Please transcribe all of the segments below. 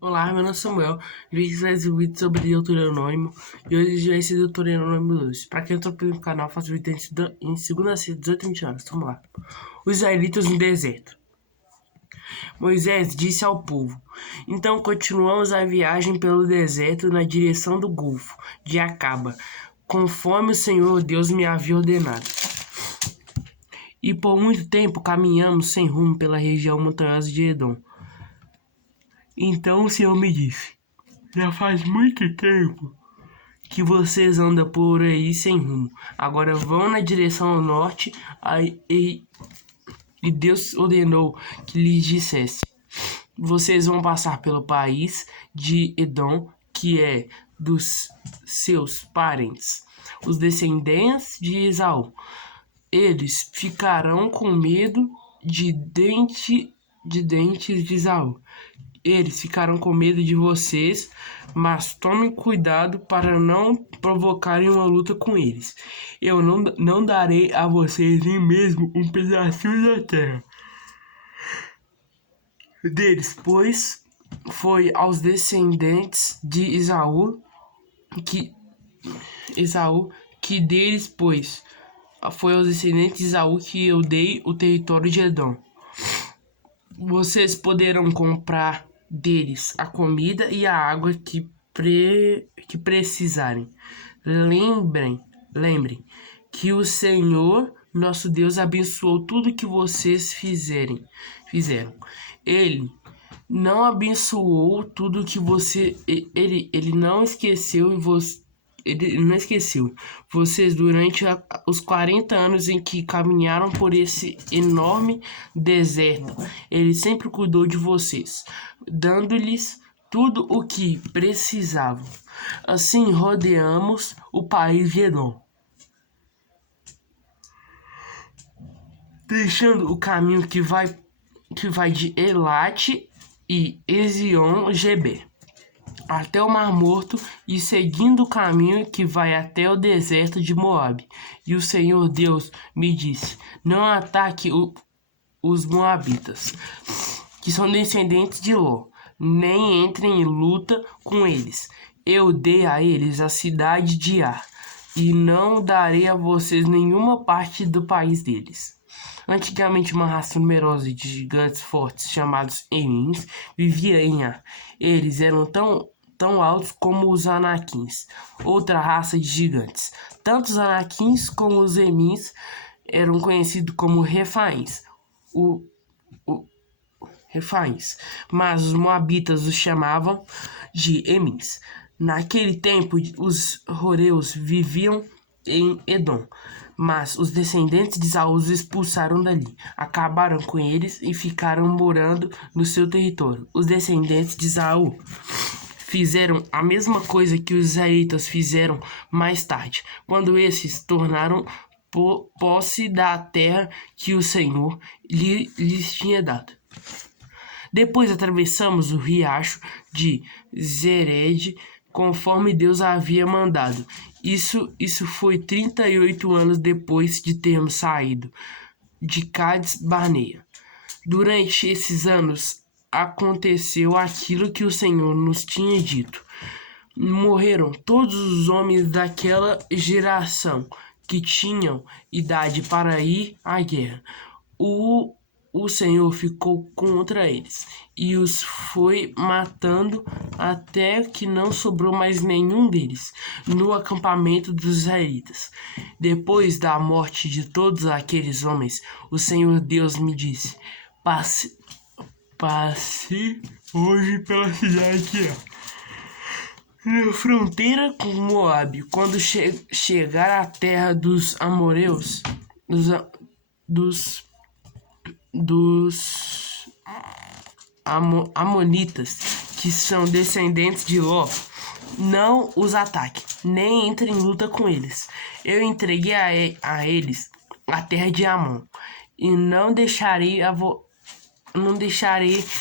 Olá, meu nome é Samuel. Vim fazer um vídeo sobre Deuteronômio e hoje vai ser Deuteronômio 2. Pra quem entrou pelo canal, faço vídeo em segunda a sexta, 18 e 20 horas. Vamos lá. Os israelitas no deserto. Moisés disse ao povo: Então continuamos a viagem pelo deserto na direção do Golfo de Acaba, conforme o Senhor Deus me havia ordenado. E por muito tempo caminhamos sem rumo pela região montanhosa de Edom. Então o Senhor me disse: Já faz muito tempo que vocês andam por aí sem rumo. Agora vão na direção ao norte e Deus ordenou que lhes dissesse: Vocês vão passar pelo país de Edom, que é dos seus parentes, os descendentes de Esaú. Eles ficarão com medo de dentes de Esaú. Eles ficaram com medo de vocês, mas tomem cuidado para não provocarem uma luta com eles. Eu não darei a vocês nem mesmo um pedacinho da terra deles, pois foi aos descendentes de Esaú que deles, pois foi aos descendentes de Esaú que eu dei o território de Edom. Vocês poderão comprar deles a comida e a água que precisarem. Lembrem que o Senhor nosso Deus abençoou tudo que vocês fizeram. Ele não abençoou tudo que ele não esqueceu ele não esqueceu vocês durante os 40 anos em que caminharam por esse enorme deserto. Ele sempre cuidou de vocês, dando-lhes tudo o que precisavam. Assim rodeamos o país de Edom, deixando o caminho que vai de Elate e Ezion-Geber até o Mar Morto e seguindo o caminho que vai até o deserto de Moabe. E o Senhor Deus me disse: Não ataque os moabitas, que são descendentes de Ló, nem entrem em luta com eles. Eu dei a eles a cidade de Ar, e não darei a vocês nenhuma parte do país deles. Antigamente, uma raça numerosa de gigantes fortes, chamados Emins, vivia em Ar. Eles eram tão altos como os Anaquins, outra raça de gigantes. Tanto os Anaquins como os Emins eram conhecidos como Refaíns, mas os Moabitas os chamavam de Emins. Naquele tempo, os Horeus viviam em Edom, mas os descendentes de Esaú os expulsaram dali, acabaram com eles e ficaram morando no seu território. Os descendentes de Esaú fizeram a mesma coisa que os israelitas fizeram mais tarde, quando esses tornaram posse da terra que o Senhor lhes tinha dado. Depois atravessamos o riacho de Zered, conforme Deus havia mandado. Isso foi 38 anos depois de termos saído de Cades Barneia. Durante esses anos aconteceu aquilo que o Senhor nos tinha dito. Morreram todos os homens daquela geração que tinham idade para ir à guerra. O Senhor ficou contra eles e os foi matando até que não sobrou mais nenhum deles no acampamento dos israelitas. Depois da morte de todos aqueles homens, o Senhor Deus me disse: Passe hoje pela cidade na fronteira com Moabe. Quando chegar à terra dos amorreus, dos amonitas, que são descendentes de Ló, não os ataque, nem entre em luta com eles. Eu entreguei a eles a terra de Amon, e não deixarei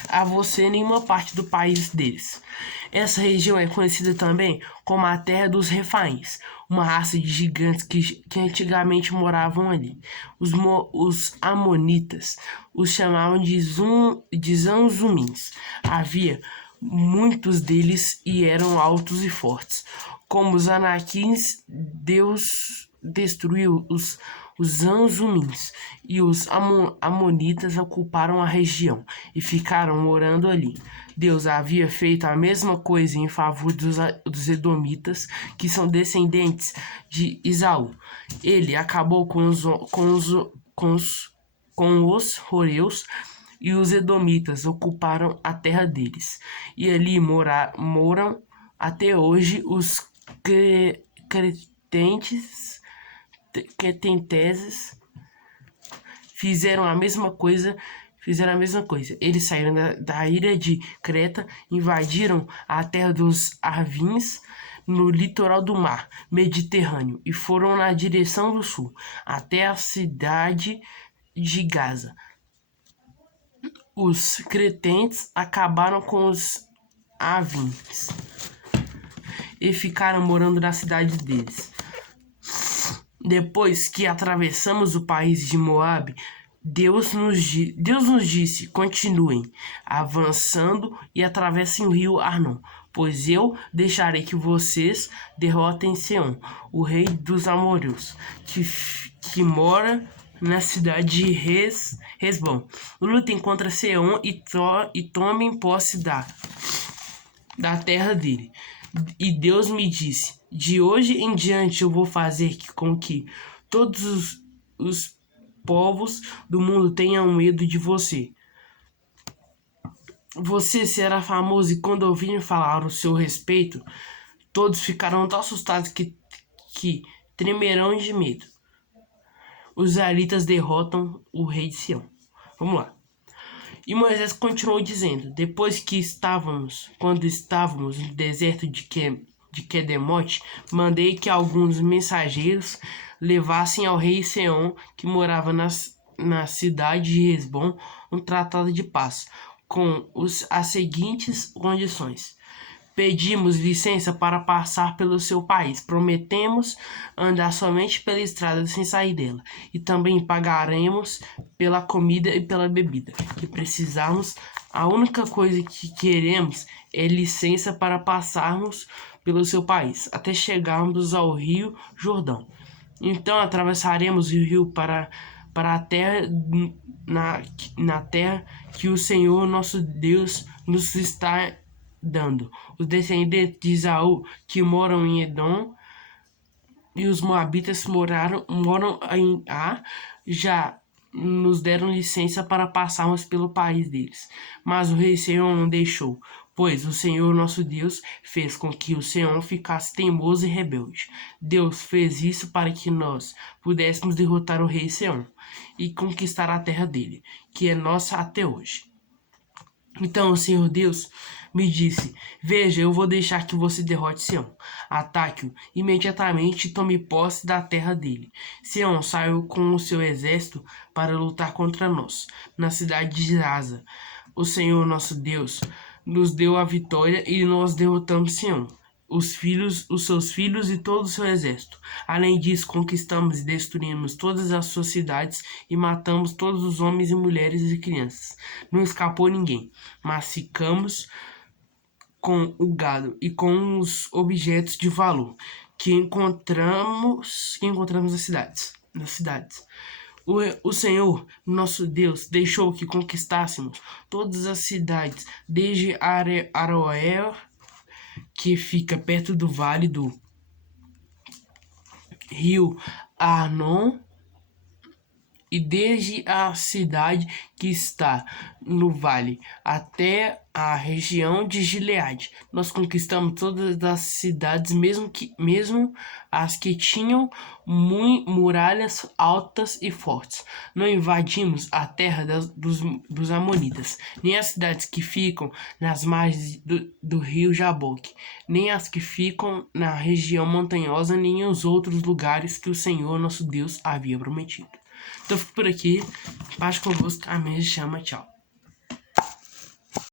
a você nenhuma parte do país deles. Essa região é conhecida também como a Terra dos Refaíns, uma raça de gigantes que antigamente moravam ali. Os amonitas os chamavam de Zanzumins. Havia muitos deles e eram altos e fortes. Como os anaquins, Deus destruiu os Anzumins, e os amonitas ocuparam a região e ficaram morando ali. Deus havia feito a mesma coisa em favor dos edomitas, que são descendentes de Esaú. Ele acabou com os horeus, e os edomitas ocuparam a terra deles. E ali moram até hoje os cretenses. Fizeram a mesma coisa. Eles saíram da ilha de Creta, invadiram a terra dos Arvins, no litoral do mar Mediterrâneo, e foram na direção do sul, até a cidade de Gaza. Os cretenses acabaram com os Arvins e ficaram morando na cidade deles. Depois que atravessamos o país de Moabe, Deus nos disse: continuem avançando e atravessem o rio Arnon, pois eu deixarei que vocês derrotem Seom, o rei dos amorreus, que mora na cidade de Hesbom. Lutem contra Seom e tomem posse da terra dele. E Deus me disse: de hoje em diante eu vou fazer com que todos os povos do mundo tenham medo de você. Você será famoso, e quando ouvirem falar o seu respeito, todos ficarão tão assustados que tremerão de medo. Os israelitas derrotam o rei de Sião. Vamos lá. E Moisés continuou dizendo: quando estávamos no deserto de Quedemote, mandei que alguns mensageiros levassem ao rei Seom, que morava na cidade de Hesbom, um tratado de paz, com as seguintes condições: pedimos licença para passar pelo seu país. Prometemos andar somente pela estrada sem sair dela. E também pagaremos pela comida e pela bebida que precisamos. A única coisa que queremos é licença para passarmos pelo seu país, até chegarmos ao rio Jordão. Então atravessaremos o rio para a terra, na terra que o Senhor nosso Deus nos está dando. Os descendentes de Esaú que moram em Edom e os moabitas moram em Ar, já nos deram licença para passarmos pelo país deles. Mas o rei Seom não deixou, pois o Senhor nosso Deus fez com que o Seom ficasse teimoso e rebelde. Deus fez isso para que nós pudéssemos derrotar o rei Seom e conquistar a terra dele, que é nossa até hoje. Então o Senhor Deus me disse: veja, eu vou deixar que você derrote Seom. Ataque-o imediatamente e tome posse da terra dele. Seom saiu com o seu exército para lutar contra nós, na cidade de Gaza. O Senhor nosso Deus nos deu a vitória e nós derrotamos Seom, os seus filhos e todo o seu exército. Além disso, conquistamos e destruímos todas as suas cidades e matamos todos os homens e mulheres e crianças. Não escapou ninguém, mas ficamos com o gado e com os objetos de valor que encontramos nas cidades. O Senhor, nosso Deus, deixou que conquistássemos todas as cidades, desde Aroer, que fica perto do vale do rio Arnon, e desde a cidade que está no vale até a região de Gileade. Nós conquistamos todas as cidades, mesmo as que tinham muralhas altas e fortes. Não invadimos a terra dos amonitas, nem as cidades que ficam nas margens do rio Jaboque, nem as que ficam na região montanhosa, nem os outros lugares que o Senhor nosso Deus havia prometido. Então fico por aqui. Paz convosco. Amém. Chama. Tchau.